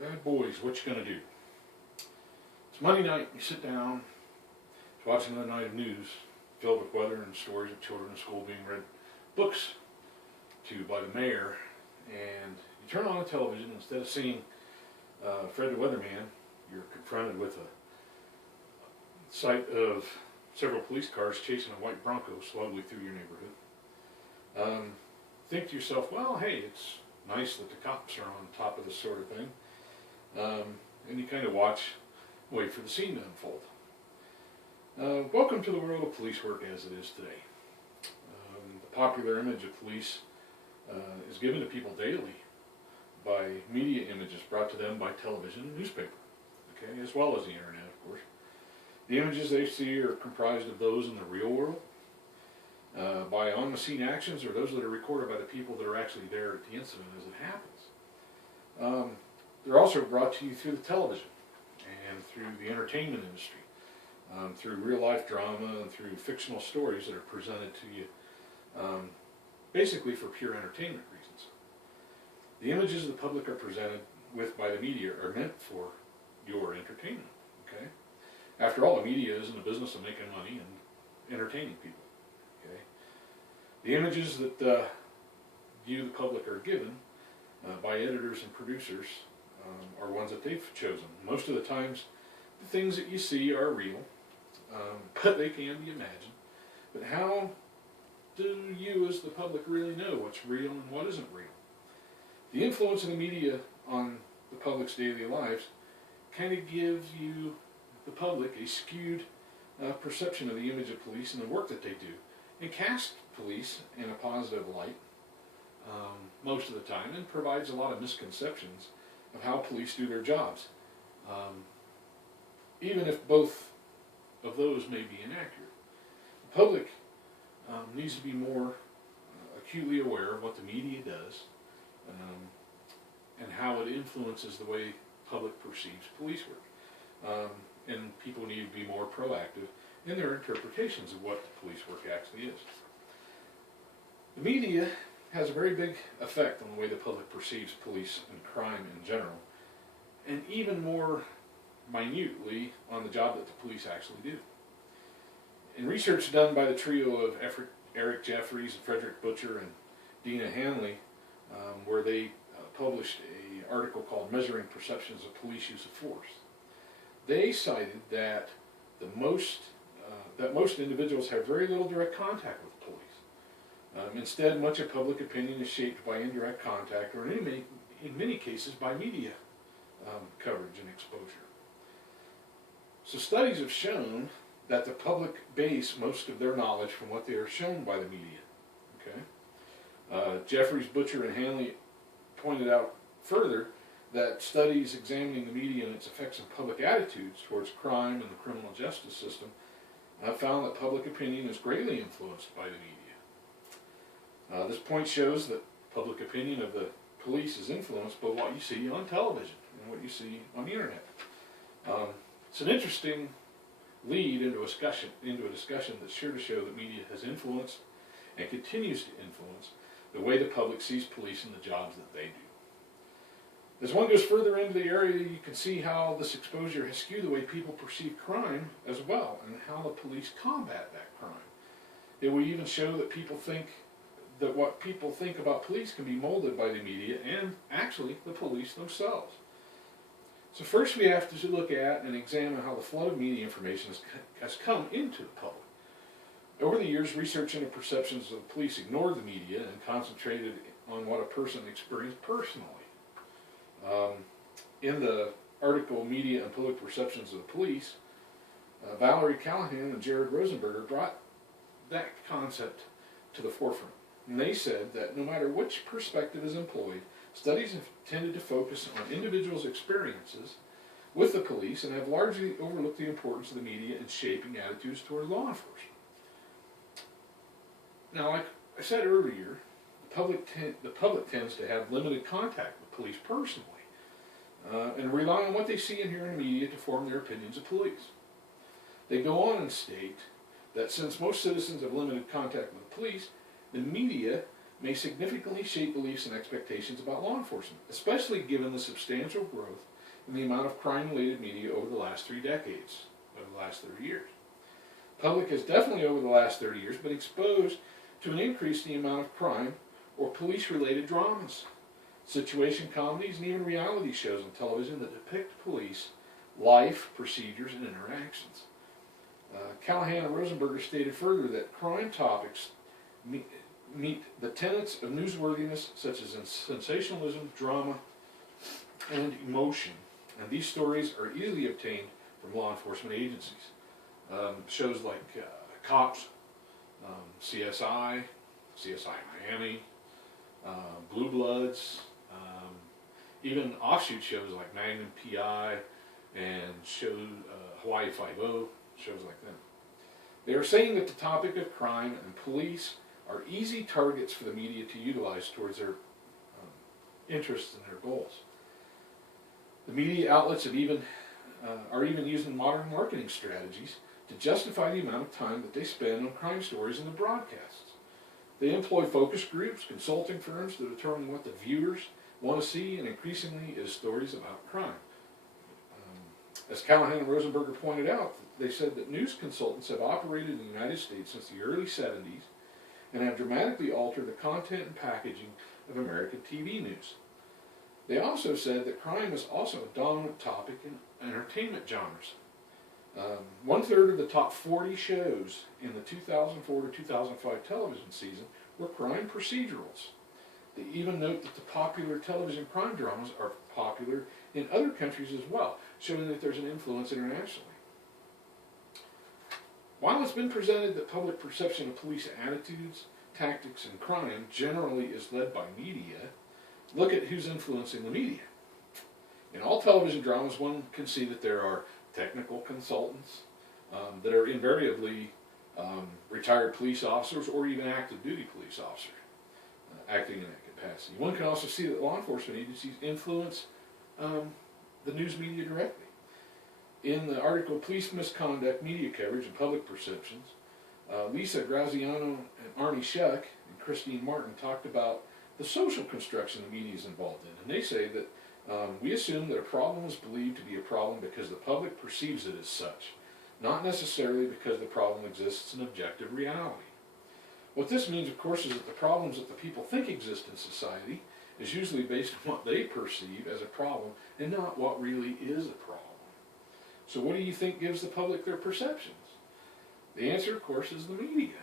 Bad boys, what you gonna do? It's Monday night, you sit down, to watch another night of news filled with weather and stories of children in school being read books to by the mayor, and you turn on the television. Instead of seeing Fred the Weatherman, you're confronted with a sight of several police cars chasing a white Bronco slowly through your neighborhood. Think to yourself, well, hey, it's nice that the cops are on top of this sort of thing. And you kind of wait for the scene to unfold. Welcome to the world of police work as it is today. The popular image of police is given to people daily by media images brought to them by television and newspaper, okay, as well as the internet, of course. The images they see are comprised of those in the real world, by on-the-scene actions, or those that are recorded by the people that are actually there at the incident as it happens. They're also brought to you through the television and through the entertainment industry, through real-life drama and through fictional stories that are presented to you, basically for pure entertainment reasons. The images the public are presented with by the media are meant for your entertainment. Okay. After all, the media is in the business of making money and entertaining people. Okay. The images that you, the public, are given by editors and producers are ones that they've chosen. Most of the times, the things that you see are real, but they can be imagined. But how do you, as the public, really know what's real and what isn't real? The influence of the media on the public's daily lives kind of gives you, the public, a skewed perception of the image of police and the work that they do, and casts police in a positive light most of the time, and provides a lot of misconceptions of how police do their jobs, even if both of those may be inaccurate. The public needs to be more acutely aware of what the media does and how it influences the way the public perceives police work. And people need to be more proactive in their interpretations of what the police work actually is. The media has a very big effect on the way the public perceives police and crime in general, and even more minutely on the job that the police actually do. In research done by the trio of Eric Jeffries, Frederick Butcher, and Dina Hanley, where they published an article called Measuring Perceptions of Police Use of Force, they cited that most individuals have very little direct contact with the police. Instead, much of public opinion is shaped by indirect contact, or in many cases by media coverage and exposure. So studies have shown that the public base most of their knowledge from what they are shown by the media. Okay? Jeffries, Butcher, and Hanley pointed out further that studies examining the media and its effects on public attitudes towards crime and the criminal justice system found that public opinion is greatly influenced by the media. This point shows that public opinion of the police is influenced by what you see on television and what you see on the internet. It's an interesting lead into a discussion that's sure to show that media has influenced and continues to influence the way the public sees police and the jobs that they do. As one goes further into the area, you can see how this exposure has skewed the way people perceive crime as well, and how the police combat that crime. It will even show that what people think about police can be molded by the media and actually the police themselves. So first we have to look at and examine how the flood of media information has come into the public. Over the years, research into perceptions of the police ignored the media and concentrated on what a person experienced personally. In the article Media and Public Perceptions of the Police, Valerie Callahan and Jared Rosenberger brought that concept to the forefront. And they said that no matter which perspective is employed, studies have tended to focus on individuals' experiences with the police and have largely overlooked the importance of the media in shaping attitudes toward law enforcement. Now, like I said earlier, the public tends to have limited contact with police personally, and rely on what they see and hear in the media to form their opinions of police. They go on and state that since most citizens have limited contact with the police, the media may significantly shape beliefs and expectations about law enforcement, especially given the substantial growth in the amount of crime-related media over the last 3 decades, over the last 30 years. The public has definitely over the last 30 years been exposed to an increase in the amount of crime or police-related dramas, situation comedies, and even reality shows on television that depict police life, procedures, and interactions. Callahan and Rosenberger stated further that crime topics meet the tenets of newsworthiness such as sensationalism, drama, and emotion. And these stories are easily obtained from law enforcement agencies. Shows like Cops, CSI, CSI Miami, Blue Bloods, even offshoot shows like Magnum PI and Hawaii Five-0, shows like that. They are saying that the topic of crime and police are easy targets for the media to utilize towards their interests and their goals. The media outlets are even using modern marketing strategies to justify the amount of time that they spend on crime stories in the broadcasts. They employ focus groups, consulting firms to determine what the viewers want to see, and increasingly is stories about crime. As Callahan and Rosenberger pointed out, they said that news consultants have operated in the United States since the early 70s and have dramatically altered the content and packaging of American TV news. They also said that crime is also a dominant topic in entertainment genres. 1/3 of the top 40 shows in the 2004 to 2005 television season were crime procedurals. They even note that the popular television crime dramas are popular in other countries as well, showing that there's an influence internationally. While it's been presented that public perception of police attitudes, tactics, and crime generally is led by media, look at who's influencing the media. In all television dramas, one can see that there are technical consultants that are invariably retired police officers or even active duty police officers acting in that capacity. One can also see that law enforcement agencies influence the news media directly. In the article Police Misconduct, Media Coverage, and Public Perceptions, Lisa Graziano and Arnie Shuck and Christine Martin talked about the social construction the media is involved in. And they say that we assume that a problem is believed to be a problem because the public perceives it as such, not necessarily because the problem exists in objective reality. What this means, of course, is that the problems that the people think exist in society is usually based on what they perceive as a problem and not what really is a problem. So what do you think gives the public their perceptions? The answer, of course, is the media.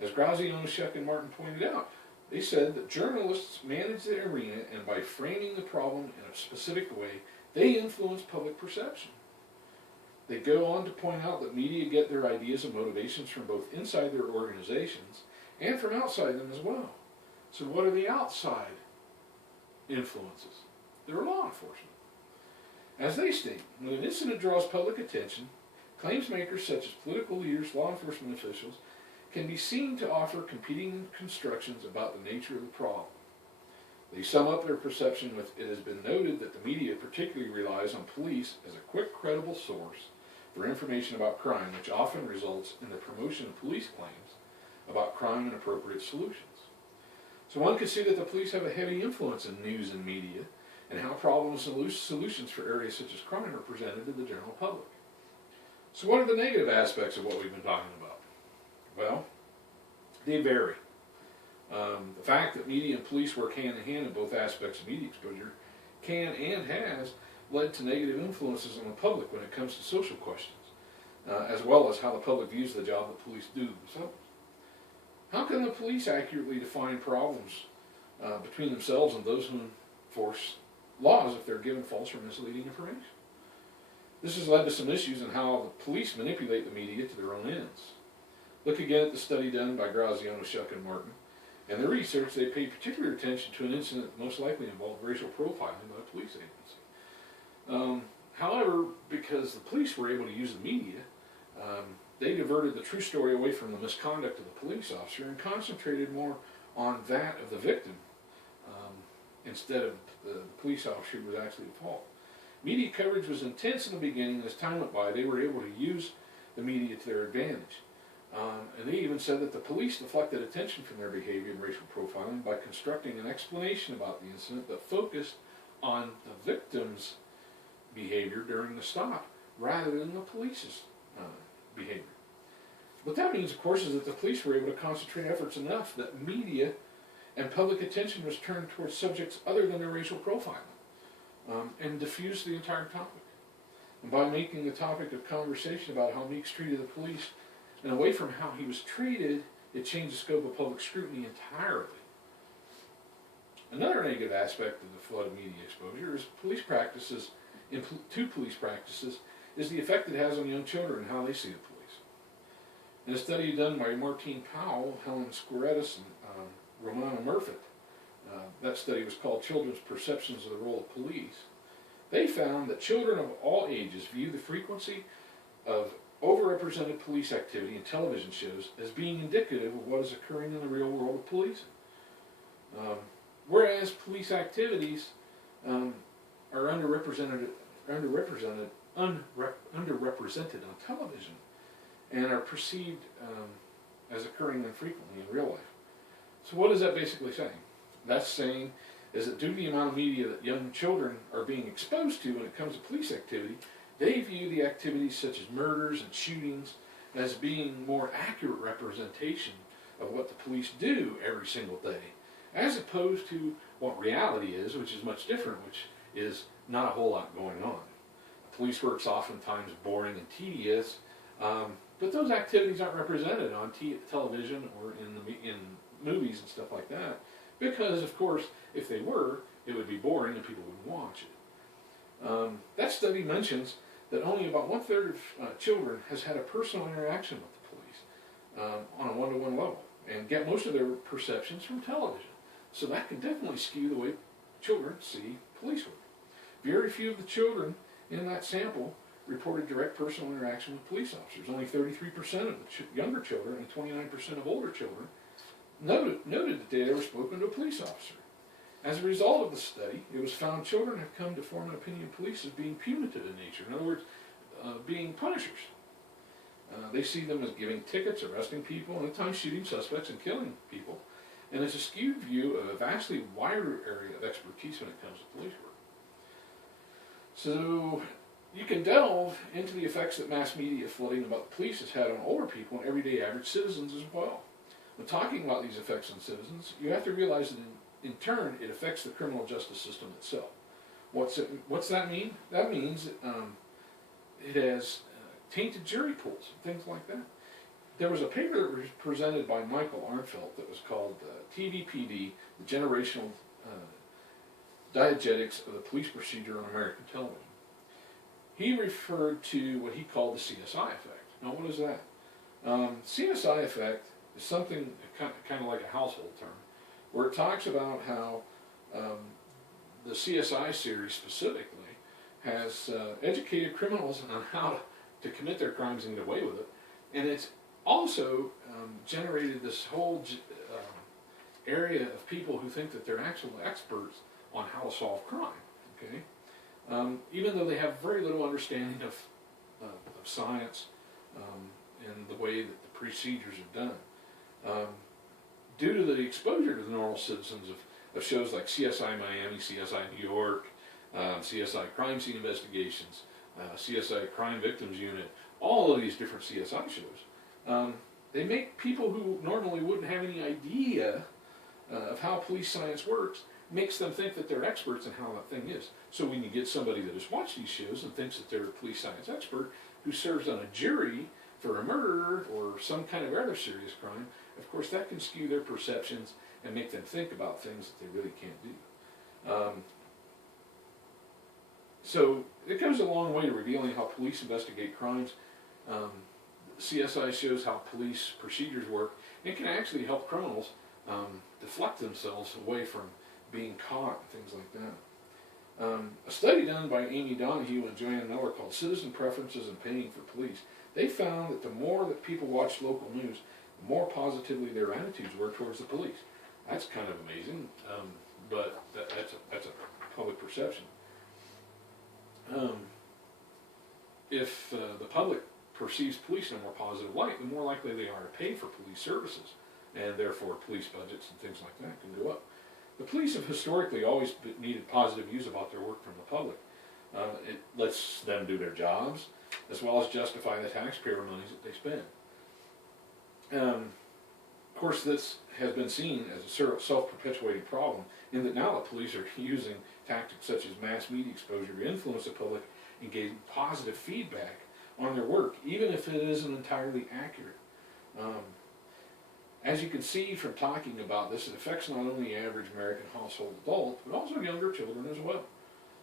As Graziano, Shuck, and Martin pointed out, they said that journalists manage the arena, and by framing the problem in a specific way, they influence public perception. They go on to point out that media get their ideas and motivations from both inside their organizations and from outside them as well. So what are the outside influences? They're law enforcement. As they state, when an incident draws public attention, claims makers such as political leaders, law enforcement officials, can be seen to offer competing constructions about the nature of the problem. They sum up their perception with, it has been noted that the media particularly relies on police as a quick, credible source for information about crime, which often results in the promotion of police claims about crime and appropriate solutions. So one could see that the police have a heavy influence in news and media, and how problems and solutions for areas such as crime are presented to the general public. So what are the negative aspects of what we've been talking about? Well, they vary. The fact that media and police work hand in hand in both aspects of media exposure can and has led to negative influences on the public when it comes to social questions, as well as how the public views the job that police do themselves. How can the police accurately define problems between themselves and those who enforce laws if they're given false or misleading information? This has led to some issues in how the police manipulate the media to their own ends. Look again at the study done by Graziano, Shuck, and Martin. In their research, they paid particular attention to an incident that most likely involved racial profiling by a police agency. However, because the police were able to use the media, they diverted the true story away from the misconduct of the police officer and concentrated more on that of the victim instead of the police officer who was actually at fault. Media coverage was intense in the beginning, and as time went by, they were able to use the media to their advantage. And they even said that the police deflected attention from their behavior in racial profiling by constructing an explanation about the incident that focused on the victim's behavior during the stop rather than the police's behavior. What that means, of course, is that the police were able to concentrate efforts enough that media and public attention was turned towards subjects other than their racial profiling, and diffused the entire topic. And by making the topic of conversation about how Meeks treated the police and away from how he was treated, it changed the scope of public scrutiny entirely. Another negative aspect of the flood of media exposure is police practices, to police practices, is the effect it has on young children and how they see the police. In a study done by Martine Powell, Helen Squaretis, and Romana Murfitt, that study was called Children's Perceptions of the Role of Police, they found that children of all ages view the frequency of overrepresented police activity in television shows as being indicative of what is occurring in the real world of policing. Whereas police activities are underrepresented on television and are perceived as occurring infrequently in real life. So what is that basically saying? That's saying is that due to the amount of media that young children are being exposed to when it comes to police activity, they view the activities such as murders and shootings as being more accurate representation of what the police do every single day, as opposed to what reality is, which is much different, which is not a whole lot going on. Police work's oftentimes boring and tedious, but those activities aren't represented on television or in movies and stuff like that, because, of course, if they were, it would be boring and people wouldn't watch it. That study mentions that only about 1/3 of children has had a personal interaction with the police on a one-to-one level, and get most of their perceptions from television. So that can definitely skew the way children see police work. Very few of the children in that sample reported direct personal interaction with police officers. Only 33% of the younger children and 29% of older children noted that they had ever spoken to a police officer. As a result of the study, it was found children have come to form an opinion of police as being punitive in nature. In other words, being punishers. They see them as giving tickets, arresting people, and at times shooting suspects and killing people. And it's a skewed view of a vastly wider area of expertise when it comes to police work. So you can delve into the effects that mass media flooding about the police has had on older people and everyday average citizens as well. When talking about these effects on citizens, you have to realize that in turn it affects the criminal justice system itself. What's that mean? That means it has tainted jury pools and things like that. There was a paper that was presented by Michael Arnfelt that was called TVPD, the Generational Diegetics of the Police Procedure on American Television. He referred to what he called the CSI effect. Now, what is that? CSI effect is something kind of like a household term, where it talks about how the CSI series specifically has educated criminals on how to commit their crimes and get away with it, and it's also generated this whole area of people who think that they're actual experts on how to solve crime. Okay, even though they have very little understanding of science and the way that the procedures are done. Due to the exposure to the normal citizens of shows like CSI Miami, CSI New York, CSI Crime Scene Investigations, CSI Crime Victims Unit, all of these different CSI shows, they make people who normally wouldn't have any idea of how police science works, makes them think that they're experts in how that thing is. So when you get somebody that has watched these shows and thinks that they're a police science expert, who serves on a jury for a murder or some kind of other serious crime, of course that can skew their perceptions and make them think about things that they really can't do. So it goes a long way to revealing how police investigate crimes. CSI shows how police procedures work. It can actually help criminals deflect themselves away from being caught and things like that. A study done by Amy Donahue and Joanne Miller called Citizen Preferences and Paying for Police, they found that the more that people watched local news, the more positively their attitudes were towards the police. That's kind of amazing, but that's a public perception. If the public perceives police in a more positive light, the more likely they are to pay for police services, and therefore police budgets and things like that can go up. The police have historically always needed positive views about their work from the public. It lets them do their jobs, as well as justify the taxpayer monies that they spend. Of course, this has been seen as a self-perpetuating problem in that now the police are using tactics such as mass media exposure to influence the public and gain positive feedback on their work, even if it isn't entirely accurate. As you can see from talking about this, it affects not only the average American household adult, but also younger children as well.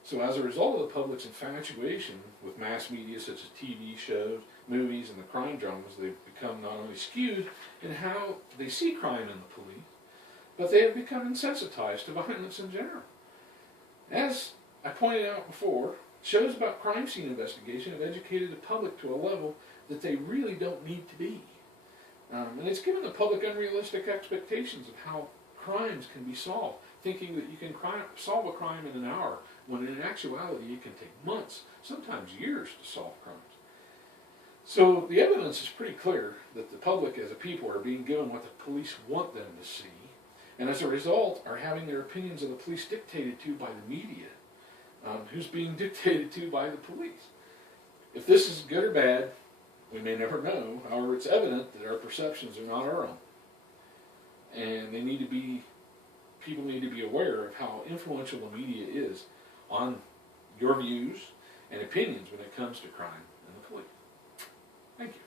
So as a result of the public's infatuation with mass media such as TV shows, movies, and the crime dramas, they've become not only skewed in how they see crime in the police, but they have become insensitized to violence in general. As I pointed out before, shows about crime scene investigation have educated the public to a level that they really don't need to be. And it's given the public unrealistic expectations of how crimes can be solved, thinking that you can solve a crime in an hour, when in actuality it can take months, sometimes years to solve crimes. So the evidence is pretty clear that the public as a people are being given what the police want them to see, and as a result are having their opinions of the police dictated to by the media, who's being dictated to by the police. If this is good or bad, we may never know. However, it's evident that our perceptions are not our own. And people need to be aware of how influential the media is on your views and opinions when it comes to crime and the police. Thank you.